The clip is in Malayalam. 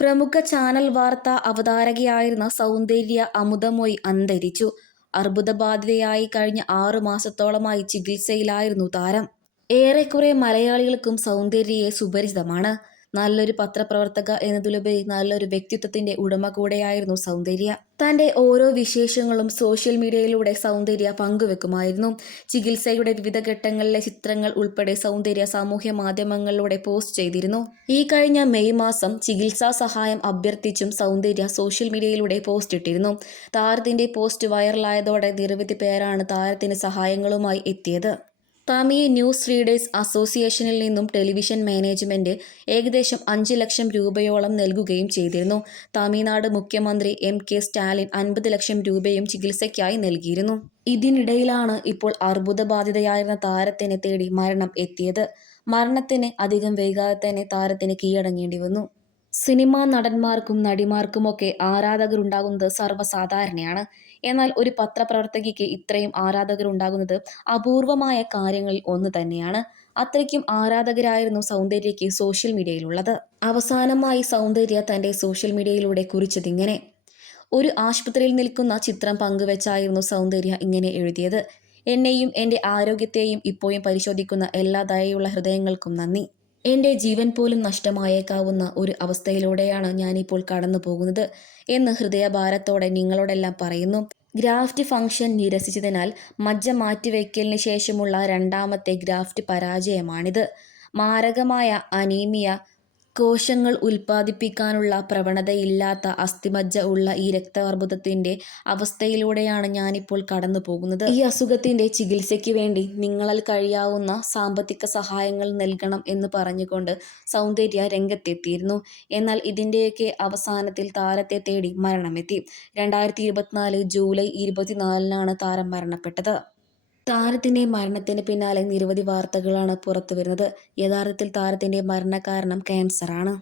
പ്രമുഖ ചാനൽ വാർത്താ അവതാരകയായിരുന്ന സൗന്ദര്യ അമുദമൊയ് അന്തരിച്ചു. അർബുദബാധിതയായി കഴിഞ്ഞ ആറു മാസത്തോളമായി ചികിത്സയിലായിരുന്നു താരം. ഏറെക്കുറെ മലയാളികൾക്കും സൗന്ദര്യയെ സുപരിചിതമാണ്. നല്ലൊരു പത്രപ്രവർത്തക എന്നതിലുപരി നല്ലൊരു വ്യക്തിത്വത്തിന്റെ ഉടമ കൂടെയായിരുന്നു സൗന്ദര്യ. തന്റെ ഓരോ വിശേഷങ്ങളും സോഷ്യൽ മീഡിയയിലൂടെ സൗന്ദര്യ പങ്കുവെക്കുമായിരുന്നു. ചികിത്സയുടെ വിവിധ ഘട്ടങ്ങളിലെ ചിത്രങ്ങൾ ഉൾപ്പെടെ സൗന്ദര്യ സാമൂഹ്യ മാധ്യമങ്ങളിലൂടെ പോസ്റ്റ് ചെയ്തിരുന്നു. ഈ കഴിഞ്ഞ മെയ് മാസം ചികിത്സാ സഹായം അഭ്യർത്ഥിച്ചും സൗന്ദര്യ സോഷ്യൽ മീഡിയയിലൂടെ പോസ്റ്റ് ഇട്ടിരുന്നു താരത്തിന്റെ പോസ്റ്റ് വൈറലായതോടെ നിരവധി പേരാണ് താരത്തിന് സഹായങ്ങളുമായി എത്തിയത്. തമിഴ് ന്യൂസ് റീഡേഴ്സ് അസോസിയേഷനിൽ നിന്നും ടെലിവിഷൻ മാനേജ്മെന്റ് ഏകദേശം അഞ്ച് ലക്ഷം രൂപയോളം നൽകുകയും ചെയ്തിരുന്നു. തമിഴ്നാട് മുഖ്യമന്ത്രി എം. കെ. സ്റ്റാലിൻ അൻപത് ലക്ഷം രൂപയും ചികിത്സയ്ക്കായി നൽകിയിരുന്നു. ഇതിനിടയിലാണ് ഇപ്പോൾ അർബുദബാധിതയായിരുന്ന താരത്തിനെ തേടി മരണം എത്തിയത്. മരണത്തിന് അധികം വൈകാതെ തന്നെ താരത്തിന് കീഴടങ്ങേണ്ടി വന്നു. സിനിമാ നടന്മാർക്കും നടിമാർക്കുമൊക്കെ ആരാധകരുണ്ടാകുന്നത് സർവസാധാരണയാണ്. എന്നാൽ ഒരു പത്രപ്രവർത്തകയ്ക്ക് ഇത്രയും ആരാധകർ ഉണ്ടാകുന്നത് അപൂർവമായ കാര്യങ്ങളിൽ ഒന്ന് തന്നെയാണ്. അത്രയ്ക്കും ആരാധകരായിരുന്നു സൗന്ദര്യയ്ക്ക് സോഷ്യൽ മീഡിയയിലുള്ളത്. അവസാനമായി സൗന്ദര്യ തന്റെ സോഷ്യൽ മീഡിയയിലൂടെ കുറിച്ചതിങ്ങനെ. ഒരു ആശുപത്രിയിൽ നിൽക്കുന്ന ചിത്രം പങ്കുവെച്ചായിരുന്നു സൗന്ദര്യ ഇങ്ങനെ എഴുതിയത്. എന്നെയും എന്റെ ആരോഗ്യത്തെയും ഇപ്പോഴും പരിശോധിക്കുന്ന എല്ലാ ദയയുള്ള ഹൃദയങ്ങൾക്കും നന്ദി. എന്റെ ജീവൻ പോലും നഷ്ടമായേക്കാവുന്ന ഒരു അവസ്ഥയിലൂടെയാണ് ഞാനിപ്പോൾ കടന്നു പോകുന്നത് എന്ന് ഹൃദയഭാരത്തോടെ നിങ്ങളോടെല്ലാം പറയുന്നു. ഗ്രാഫ്റ്റ് ഫംഗ്ഷൻ നിരസിച്ചതിനാൽ മജ്ജ മാറ്റിവെക്കലിന് ശേഷമുള്ള രണ്ടാമത്തെ ഗ്രാഫ്റ്റ് പരാജയമാണിത്. മാരകമായ അനീമിയ, കോശങ്ങൾ ഉൽപ്പാദിപ്പിക്കാനുള്ള പ്രവണതയില്ലാത്ത അസ്ഥിമജ്ജ ഉള്ള ഈ രക്തവർബുദത്തിന്റെ അവസ്ഥയിലൂടെയാണ് ഞാനിപ്പോൾ കടന്നു പോകുന്നത് ഈ അസുഖത്തിന്റെ ചികിത്സയ്ക്ക് വേണ്ടി നിങ്ങളാൽ കഴിയാവുന്ന സാമ്പത്തിക സഹായങ്ങൾ നൽകണം എന്ന് പറഞ്ഞുകൊണ്ട് സൗന്ദര്യ രംഗത്തെത്തിയിരുന്നു. എന്നാൽ ഇതിന്റെയൊക്കെ അവസാനത്തിൽ താരത്തെ തേടി മരണമെത്തി. രണ്ടായിരത്തി ഇരുപത്തിനാല് ജൂലൈ ഇരുപത്തിനാലിനാണ് താരം മരണപ്പെട്ടത്. താരത്തിന്റെ മരണത്തിന് പിന്നാലെ നിരവധി വാർത്തകളാണ് പുറത്തു വരുന്നത് യഥാർത്ഥത്തിൽ താരത്തിന്റെ മരണകാരണം കാൻസറാണ്.